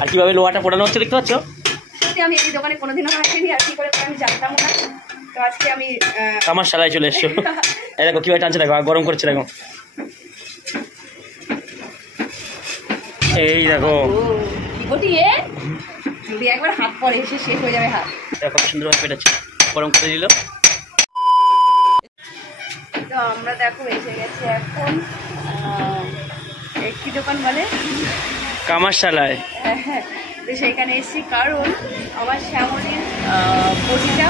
আর কিভাবে লোহাটা পোড়ানো হচ্ছে দেখতে পাচ্ছ? সত্যি আমি এই দোকানে কোনোদিনও আসিনি, আর কি করে আমি জানতাম না। তো আজকে আমি আমার শালায় চলে এসছো। এই দেখো কিভাবে টানছে, দেখো গরম করছে, দেখো এই দেখো যদি একবার হাত পরে এসে শেষ হয়ে যাবে হাত। দেখো সুন্দরভাবে পেটাচ্ছে, গরম করে দিল। তো আমরা দেখো এসে গেছি এখন একটি দোকান বলে কামার শালায়। হ্যাঁ, তো সেইখানে এসেছি কারণ আমার শ্যামলির বটিটা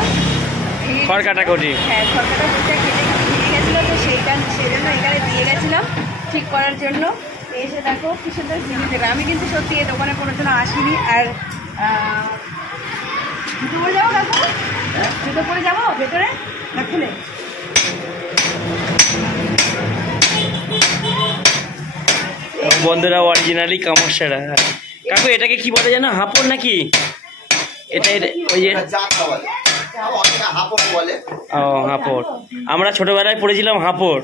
খড়কাটা কটি, হ্যাঁ খড়কাটা বটিটা কেটে ভেঙে গেছিলো, তো সেজন্য এখানে দিয়ে গেছিলাম ঠিক করার জন্য। এসে দেখো কি সুন্দর জিনিস দেবে। আমি কিন্তু সত্যি এই দোকানে কোনো জন্য আসিনি। আর জুতো পরে যাবো, দেখো জুতো পরে যাবো ভেতরে না খুলে? বন্ধুরা অরিজিনালি কামার শালা। কাকু এটাকে কি বলে জানো, হাঁপড় নাকি? এটা ওই যে ও হাঁপড়, আমরা ছোটবেলায় পড়েছিলাম হাঁপড়।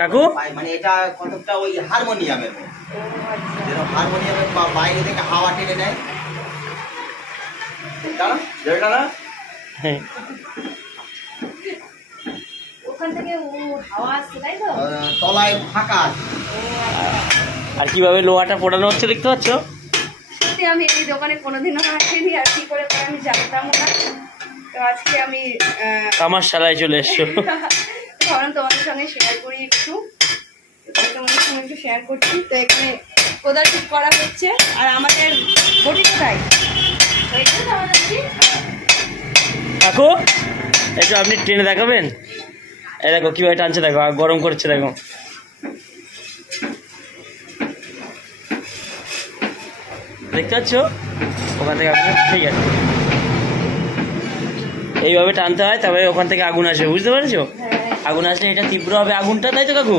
কাকু মানে এটা কতটা ওই হারমোনিয়ামের বাইরে থেকে হাওয়া টেনে নেয়। তলায় ফাঁকা। আর কিভাবে লোহাটা পোড়ানো হচ্ছে দেখতে পাচ্ছ? সত্যি আমি এই দোকানে কোনোদিনও আসিনি, আর কি করে আমি জানতাম না। তো আজকে আমি আমার শালায় চলে এসছো। ভাবলাম তোমাদের সঙ্গে শেয়ার করি একটু, তোমাদের সঙ্গে একটু শেয়ার করছি। তো এখানে কোদাল ঠিক করা হচ্ছে। আর আমাদের বটি কোথায়? কাকু একটু আপনি ট্রেনে দেখাবেন? এই দেখো কিভাবে টানছে, দেখো গরম করছে, দেখো দেখতে পাচ্ছ ওখান থেকে আগুন। ঠিক আছে, এইভাবে টানতে হয়, তবে ওখান থেকে আগুন আসবে, বুঝতে পারছো? আগুন আসলে এটা তীব্র হবে আগুনটা, তাই তো কাকু?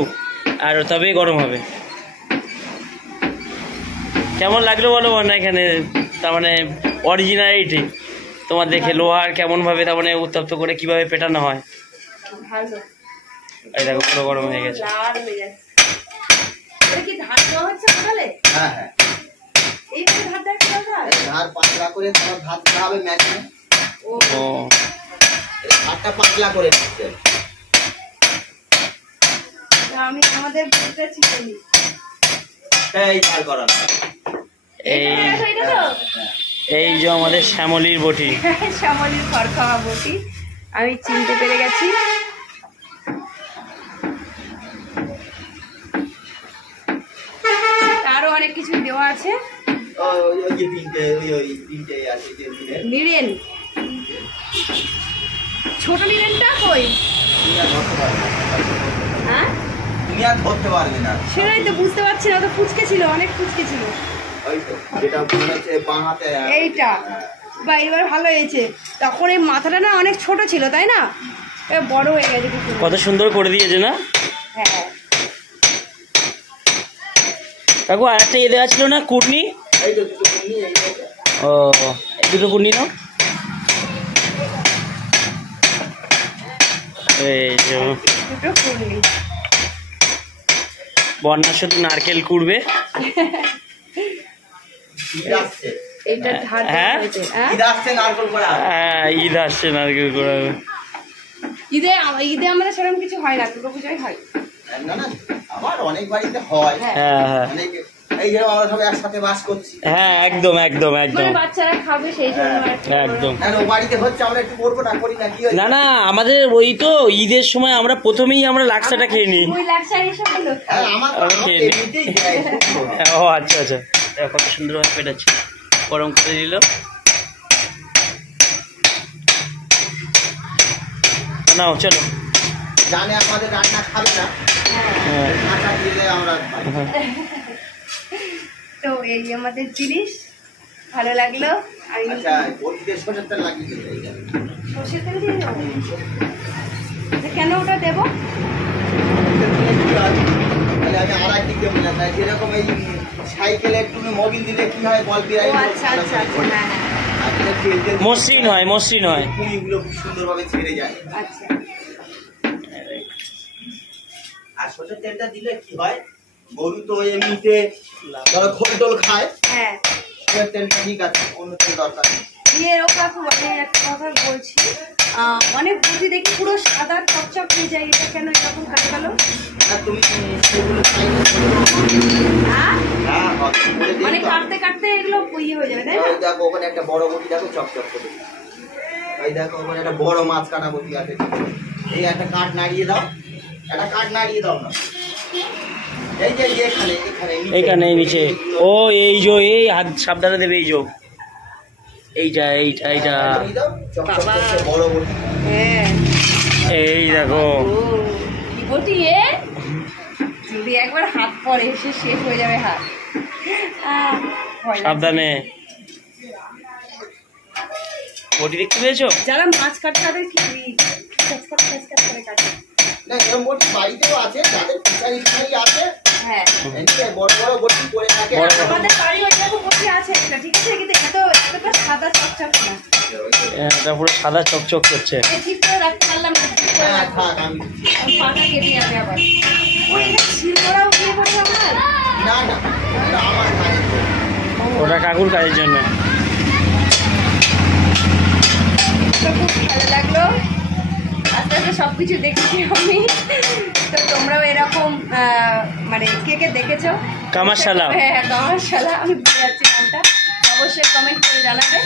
আর তবেই গরম হবে। কেমন লাগলো বলো না এখানে, তার মানে অরিজিনালিটি তোমার দেখে, লোহার কেমনভাবে তার মানে উত্তপ্ত করে কিভাবে পেটানো হয়। এই দেখো পুরো গরম হয়ে গেছে। আমি আমাদের এই যে আমাদের শ্যামলির বটি, শ্যামলির খড়খাওয়া বটি আমি চিনতে পেরে গেছি। আরো অনেক কিছু দেওয়া আছে। নিরেন, ছোট নিরেনটা কই? হ্যাঁ সেটাই তো বুঝতে পারছি না, তো ফুচকে ছিল, অনেক ফুচকে ছিল। এইটা বা এবার ভালো হয়েছে। তখন এই মাথাটা না অনেক ছোট ছিল, তাই না? বড় হয়ে গেছে, কত সুন্দর করে দিয়েছে না? হ্যাঁ কাকু আর একটা ইয়ে দেওয়া ছিল না, কুটনি? ও দুটো কুটনি নাও। এই যে দুটো কুটনি, বন্যার শুধু নারকেল কুড়বে। হ্যাঁ ঈদ আসছে নারকেল কুড়াবে। ঈদে আমাদের সেরকম কিছু হয় না, দুর্গা পূজায় হয়। অনেক বাড়িতে হয়। হ্যাঁ এই যে আমরা সব একসাথে বাস করছি। হ্যাঁ একদম একদম একদম, বাচ্চারা খাবে সেই জন্য একদম। বাড়িতে হচ্ছে আমরা একটু করবো না, করি না কি? না না, আমাদের ওই তো ঈদের সময় আমরা প্রথমেই আমরা লাক্সাটা খেয়ে নিই। ও আচ্ছা আচ্ছা, কত সুন্দরভাবে পেটাচ্ছে, গরম করে দিল। নাও চলো, জানে আমাদের রান্না খাবে না, তো এই আমাদের জিনিস ভালো লাগলো। সরষের তেল দিয়ে দেবো? কেন ওটা দেবো? তাহলে আমি আর এক দিক দিয়ে বললাম না, যেরকম এই সাইকেলে তুমি মোবিল দিলে কি হয় বল ও বিরাই আচ্ছা আচ্ছা আচ্ছা, হ্যাঁ হ্যাঁ মসৃণ হয়, মসৃণ হয়। কুমিগুলো খুব সুন্দরভাবে ছেড়ে যায়। আচ্ছা। আর সরষের তেলটা দিলে কি হয়, গরু তো এমনিতে ধরো খোল টোল খায়, হ্যাঁ সরষের তেলটা ঠিক আছে, অন্য তেল দরকার নেই। দিয়ে কাকু আমি একটা কথা বলছি, অনেক বুঝি দেখি পুরো সাদা চকচক হয়ে যায়, এটা কেন এরকম কাটে গেল? আর তুমি সেগুলো চাইলে হ্যাঁ হবে, বলে দিই মানে তো। কাটতে কাটতে এগুলো ইয়ে হয়ে যাবে তাই না? ওই দেখো ওখানে একটা বড় বটি দেখো চকচক করে, ওই দেখো ওখানে একটা বড় মাছ কাটা বটি আছে, এই একটা কাঠ নাড়িয়ে দাও, একটা কাঠ নাড়িয়ে দাও না, এই যে এখানে এইখানে নিচে। ও এই যে এই হাত সাবধানে দেবে, এই যে এইটা এইটা এইটা নাড়িয়ে দাও, চকচক করছে বড় বটি। হ্যাঁ এই দেখো। ও কি বটি এ, যদি একবার হাত পরে সে শেষ হয়ে যাবে হাত। ভয় লাগছে। সাবধানে। বটি দেখতে পেয়েছো? যারা মাছ কাটে তাদের কি ফ্যাচকাট করে কাটে। না এরকম বটি বাড়িতেও আছে, যাদের ফিশারি ফিশারি আছে হ্যাঁ এদিকে বড় বড় বটি করে থাকে। বড় বড়। আমাদের বাড়ি ওই রকম বটি আছে একটা, ঠিক আছে, কিন্তু এতটা সাদা চকচক না। এটা পুরো সাদা চকচক করছে। ঠিক করে রাখতে পারলাম না, ঠিক করে হ্যাঁ রাখবো। থাক, আমি পাতা কেটে যাবে আবার। ওই এটা শিলনোড়াও দিয়ে পড়বে আমার। না না ওটা আমার কাজের জন্য। ওটা কাকুর কাজের জন্য। তো খুব ভালো লাগলো, আস্তে আস্তে সব কিছু দেখেছি আমি। তো তোমরাও এরকম মানে কে কে দেখেছো কামারশালা। হ্যাঁ কামারশালা, আমি ভুলে যাচ্ছি নামটা, অবশ্যই কমেন্ট করে জানাবে।